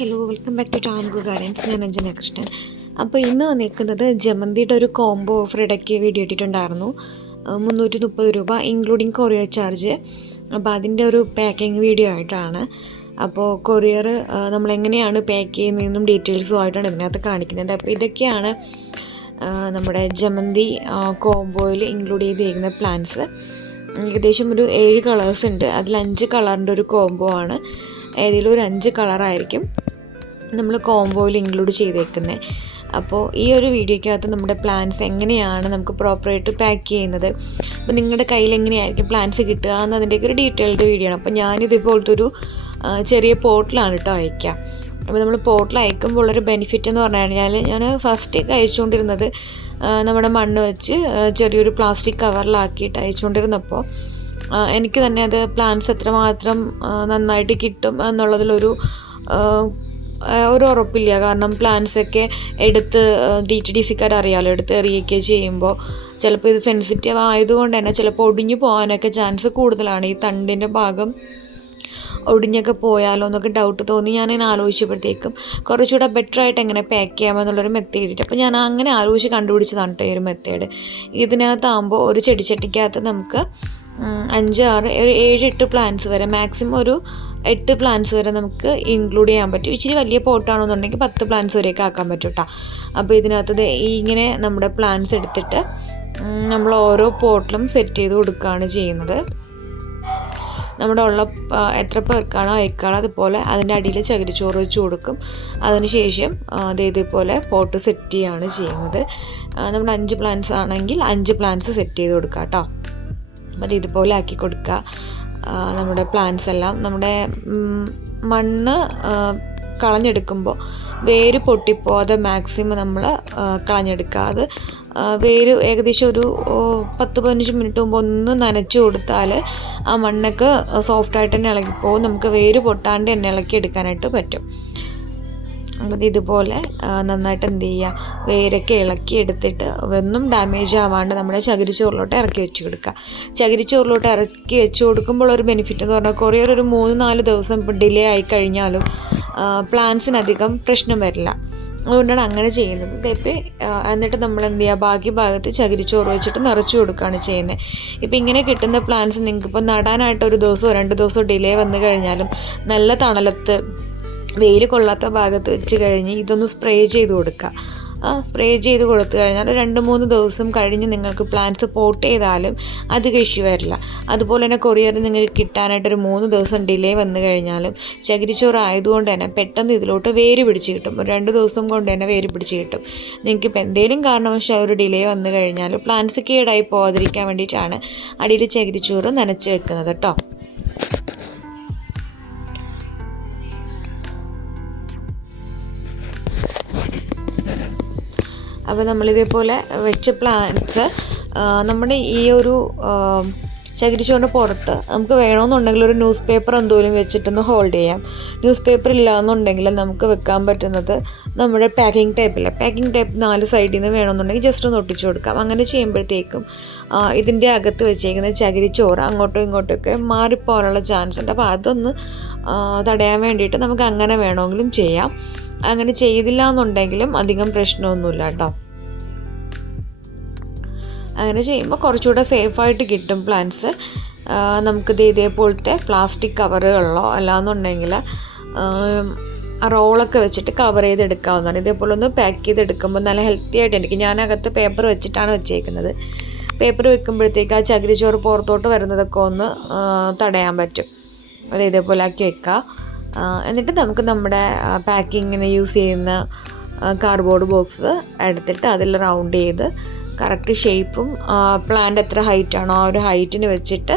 Hello, welcome back to Tango Gardens. ഞാൻ അഞ്ജന കൃഷ്ണൻ. അപ്പോൾ ഇന്ന് വന്നിരിക്കുന്നത് ജമന്തിയുടെ ഒരു കോംബോ ഓഫർ ഇടയ്ക്ക് വീഡിയോ ഇട്ടിട്ടുണ്ടായിരുന്നു. 330 രൂപ ഇൻക്ലൂഡിങ് കൊറിയർ ചാർജ്. അപ്പോൾ അതിൻ്റെ ഒരു പാക്കിംഗ് വീഡിയോ ആയിട്ടാണ്. അപ്പോൾ കൊറിയർ നമ്മളെങ്ങനെയാണ് പാക്ക് ചെയ്യുന്നതെന്നും ഡീറ്റെയിൽസും ആയിട്ടാണ് ഇതിനകത്ത് കാണിക്കുന്നത്. അപ്പോൾ ഇതൊക്കെയാണ് നമ്മുടെ ജമന്തി കോംബോയിൽ ഇൻക്ലൂഡ് ചെയ്തിരിക്കുന്ന പ്ലാന്റ്സ്. ഏകദേശം ഒരു 7 കളേഴ്സ് ഉണ്ട്. അതിൽ 5 കളറിൻ്റെ ഒരു കോംബോ ആണ്. ഏതെങ്കിലും ഒരു 5 കളറായിരിക്കും നമ്മൾ കോംബോയിൽ ഇൻക്ലൂഡ് ചെയ്തേക്കുന്നത്. അപ്പോൾ ഈ ഒരു വീഡിയോയ്ക്കകത്ത് നമ്മുടെ പ്ലാന്റ്സ് എങ്ങനെയാണ് നമുക്ക് പ്രോപ്പറായിട്ട് പാക്ക് ചെയ്യുന്നത്, അപ്പോൾ നിങ്ങളുടെ കയ്യിൽ എങ്ങനെയായിരിക്കും പ്ലാന്റ്സ് കിട്ടുക എന്നതിൻ്റെയൊക്കെ ഒരു ഡീറ്റെയിൽഡ് വീഡിയോ ആണ്. അപ്പോൾ ഞാനിതുപോലത്തെ ഒരു ചെറിയ പോട്ടിലാണ് കേട്ടോ അയക്കുക. അപ്പോൾ നമ്മൾ പോട്ടിൽ അയക്കുമ്പോൾ ഉള്ളൊരു ബെനിഫിറ്റ് എന്ന് പറഞ്ഞു കഴിഞ്ഞാൽ, ഞാൻ ഫസ്റ്റൊക്കെ അയച്ചുകൊണ്ടിരുന്നത് നമ്മുടെ മണ്ണ് വെച്ച് ചെറിയൊരു പ്ലാസ്റ്റിക് കവറിലാക്കിയിട്ട് അയച്ചുകൊണ്ടിരുന്നപ്പോൾ എനിക്ക് തന്നെ അത് പ്ലാന്റ്സ് എത്രമാത്രം നന്നായിട്ട് കിട്ടും എന്നുള്ളതിലൊരു ഉറപ്പില്ല. കാരണം പ്ലാന്റ്സൊക്കെ എടുത്ത് DTDCക്കാർ അറിയാമല്ലോ, എടുത്ത് എറിയൊക്കെ ചെയ്യുമ്പോൾ ചിലപ്പോൾ ഇത് സെൻസിറ്റീവ് ആയതുകൊണ്ട് തന്നെ ചിലപ്പോൾ ഒടിഞ്ഞു പോകാനൊക്കെ ചാൻസ് കൂടുതലാണ്. ഈ തണ്ടിൻ്റെ ഭാഗം ഒടിഞ്ഞൊക്കെ പോയാലോ എന്നൊക്കെ ഡൗട്ട് തോന്നി ഞാനിങ്ങനെ ആലോചിച്ചപ്പോഴത്തേക്കും കുറച്ചുകൂടെ ബെറ്ററായിട്ട് എങ്ങനെ പാക്ക് ചെയ്യാമെന്നുള്ളൊരു മെത്തേഡ് ഇട്ടിട്ട്, അപ്പോൾ ഞാൻ അങ്ങനെ ആലോചിച്ച് കണ്ടുപിടിച്ചതാണ് കേട്ടോ ഈ ഒരു മെത്തേഡ്. ഇതിനകത്താകുമ്പോൾ ഒരു ചെടിച്ചട്ടിക്കകത്ത് നമുക്ക് 5, 6, ഒരു 7-8 പ്ലാന്റ്സ് വരെ, മാക്സിമം ഒരു 8 പ്ലാന്റ്സ് വരെ നമുക്ക് ഇൻക്ലൂഡ് ചെയ്യാൻ പറ്റും. ഇച്ചിരി വലിയ പോട്ടാണെന്നുണ്ടെങ്കിൽ 10 പ്ലാന്റ്സ് വരെയൊക്കെ ആക്കാൻ പറ്റും കേട്ടോ. അപ്പോൾ ഇതിനകത്ത് ഇങ്ങനെ നമ്മുടെ പ്ലാന്റ്സ് എടുത്തിട്ട് നമ്മൾ ഓരോ പോട്ടിലും സെറ്റ് ചെയ്ത് കൊടുക്കുകയാണ് ചെയ്യുന്നത്. നമ്മുടെ ഉള്ള എത്ര പേർക്കാണോ അയക്കാളോ അതുപോലെ അതിൻ്റെ അടിയിൽ ചകിരിച്ചോറ് വെച്ച് കൊടുക്കും. അതിനുശേഷം ഇതേപോലെ പോട്ട് സെറ്റ് ചെയ്യുകയാണ് ചെയ്യുന്നത്. നമ്മുടെ 5 പ്ലാന്റ്സ് ആണെങ്കിൽ 5 പ്ലാന്റ്സ് സെറ്റ് ചെയ്ത് കൊടുക്കുക കേട്ടോ. അപ്പോൾ ഇതുപോലെ ആക്കി കൊടുക്കുക. നമ്മുടെ പ്ലാന്റ്സ് എല്ലാം നമ്മുടെ മണ്ണ് കളഞ്ഞെടുക്കുമ്പോൾ വേര് പൊട്ടിപ്പോകാതെ മാക്സിമം നമ്മൾ കളഞ്ഞെടുക്കുക. അത് വേര് ഏകദേശം ഒരു 10-15 മിനിറ്റ് മുമ്പ് ഒന്ന് നനച്ചു കൊടുത്താൽ ആ മണ്ണൊക്കെ സോഫ്റ്റായിട്ട് തന്നെ ഇളകിപ്പോവും. നമുക്ക് വേര് പൊട്ടാണ്ട് തന്നെ ഇളക്കിയെടുക്കാനായിട്ട് പറ്റും. അപ്പോൾ ഇതുപോലെ നന്നായിട്ട് എന്ത് ചെയ്യുക, വേരൊക്കെ ഇളക്കി എടുത്തിട്ട് ഒന്നും ഡാമേജ് ആവാണ്ട് നമ്മുടെ ചകിരിച്ചോറിലോട്ട് ഇറക്കി വെച്ച് കൊടുക്കുക. ചകിരിച്ചോറിലോട്ട് ഇറക്കി വെച്ച് കൊടുക്കുമ്പോൾ ഒരു ബെനിഫിറ്റ് എന്ന് പറഞ്ഞാൽ കൊറിയർ ഒരു 3-4 ദിവസം ഡിലേ ആയി കഴിഞ്ഞാലും പ്ലാന്റ്സിനധികം പ്രശ്നം വരില്ല. അതുകൊണ്ടാണ് അങ്ങനെ ചെയ്യുന്നത്. എന്നിട്ട് നമ്മൾ എന്ത് ചെയ്യുക, ബാക്കി ഭാഗത്ത് ചകിരിച്ചോറ് വെച്ചിട്ട് നിറച്ച് കൊടുക്കുകയാണ് ചെയ്യുന്നത്. ഇപ്പോൾ ഇങ്ങനെ കിട്ടുന്ന പ്ലാന്റ്സ് നിങ്ങൾക്കിപ്പോൾ നടാനായിട്ട് 1 ദിവസമോ 2 ദിവസമോ ഡിലേ വന്നു കഴിഞ്ഞാലും നല്ല തണലത്ത് വെയിൽ കൊള്ളാത്ത ഭാഗത്ത് വെച്ച് കഴിഞ്ഞ് ഇതൊന്ന് സ്പ്രേ ചെയ്ത് കൊടുക്കുക. സ്പ്രേ ചെയ്ത് കൊടുത്തു കഴിഞ്ഞാൽ 2-3 ദിവസം കഴിഞ്ഞ് നിങ്ങൾക്ക് പ്ലാന്റ്സ് പോട്ട് ചെയ്താലും അധികം ഇഷ്യൂ വരില്ല. അതുപോലെ തന്നെ കൊറിയർ നിങ്ങൾക്ക് കിട്ടാനായിട്ടൊരു 3 ദിവസം ഡിലേ വന്നു കഴിഞ്ഞാലും ചകിരിച്ചോറ് ആയതുകൊണ്ട് തന്നെ പെട്ടെന്ന് ഇതിലോട്ട് വേര് പിടിച്ച് കിട്ടും. ഒരു 2 ദിവസം കൊണ്ട് തന്നെ വേര് പിടിച്ച് കിട്ടും. നിങ്ങൾക്ക് ഇപ്പോൾ എന്തെങ്കിലും കാരണവശാൽ ഒരു ഡിലേ വന്നു കഴിഞ്ഞാൽ പ്ലാന്റ്സ് കേടായി പോകാതിരിക്കാൻ വേണ്ടിയിട്ടാണ് അടിയിൽ ചകിരിച്ചോറ് നനച്ച് വെക്കുന്നത് കേട്ടോ. അപ്പോൾ നമ്മളിതേപോലെ വെച്ച പ്ലാന്റ്സ് നമ്മുടെ ഈ ഒരു ചകിരിച്ചോറിൻ്റെ പുറത്ത് നമുക്ക് വേണമെന്നുണ്ടെങ്കിൽ ഒരു ന്യൂസ് പേപ്പർ എന്തെങ്കിലും വെച്ചിട്ടൊന്ന് ഹോൾഡ് ചെയ്യാം. ന്യൂസ് പേപ്പർ ഇല്ലയെന്നുണ്ടെങ്കിൽ നമുക്ക് വെക്കാൻ പറ്റുന്നത് നമ്മുടെ പാക്കിംഗ് ടേപ്പില്ല. പാക്കിംഗ് ടേപ്പ് 4 സൈഡിൽ നിന്ന് വേണമെന്നുണ്ടെങ്കിൽ ജസ്റ്റ് ഒന്ന് ഒട്ടിച്ചു കൊടുക്കാം. അങ്ങനെ ചെയ്യുമ്പോഴത്തേക്കും ഇതിൻ്റെ അകത്ത് വെച്ചേക്കുന്ന ചകിരിച്ചോറ് അങ്ങോട്ടും ഇങ്ങോട്ടൊക്കെ മാറിപ്പോകാനുള്ള ചാൻസ് ഉണ്ട്. അപ്പോൾ അതൊന്ന് തടയാൻ വേണ്ടിയിട്ട് നമുക്ക് അങ്ങനെ വേണമെങ്കിലും ചെയ്യാം. അങ്ങനെ ചെയ്തില്ല എന്നുണ്ടെങ്കിലും അധികം പ്രശ്നമൊന്നുമില്ല കേട്ടോ. അങ്ങനെ ചെയ്യുമ്പോൾ കുറച്ചുകൂടെ സേഫായിട്ട് കിട്ടും പ്ലാന്റ്സ്. നമുക്കിത് ഇതേപോലത്തെ പ്ലാസ്റ്റിക് കവറുകളിലോ അല്ലാന്നുണ്ടെങ്കിൽ റോളൊക്കെ വെച്ചിട്ട് കവർ ചെയ്തെടുക്കാവുന്നതാണ്. ഇതേപോലെ ഒന്ന് പാക്ക് ചെയ്തെടുക്കുമ്പോൾ നല്ല ഹെൽത്തി ആയിട്ട് എനിക്ക്, ഞാനകത്ത് പേപ്പർ വെച്ചിട്ടാണ് വെച്ചേക്കുന്നത്. പേപ്പർ വെക്കുമ്പോഴത്തേക്ക് ആ ചകിരിച്ചോറ് പുറത്തോട്ട് വരുന്നതൊക്കെ ഒന്ന് തടയാൻ പറ്റും. അത് ഇതേപോലെ ആക്കി വെക്കുക. എന്നിട്ട് നമുക്ക് നമ്മുടെ പാക്കിങ്ങിന് യൂസ് ചെയ്യുന്ന കാർഡ്ബോർഡ് ബോക്സ് എടുത്തിട്ട് അതിൽ റൗണ്ട് ചെയ്ത് കറക്റ്റ് ഷേപ്പും പ്ലാന്റ് എത്ര ഹൈറ്റാണോ ആ ഒരു ഹൈറ്റിന് വെച്ചിട്ട്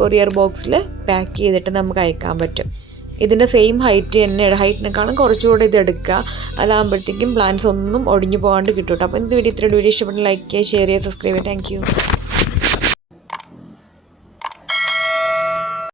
കൊറിയർ ബോക്സിൽ പാക്ക് ചെയ്തിട്ട് നമുക്ക് അയക്കാൻ പറ്റും. ഇതിൻ്റെ സെയിം ഹൈറ്റ് തന്നെ, ഹൈറ്റിനേക്കാളും കുറച്ചുകൂടെ ഇത് എടുക്കുക. അതാകുമ്പോഴത്തേക്കും പ്ലാന്റ്സ് ഒന്നും ഒടിഞ്ഞു പോകാണ്ട് കിട്ടും കേട്ടോ. അപ്പോൾ ഇത്രയും വീഡിയോ ഇഷ്ടപ്പെട്ട ലൈക്ക് ചെയ്യുക, ഷെയർ ചെയ്യുക, സബ്സ്ക്രൈബ് ചെയ്യുക. Thank you.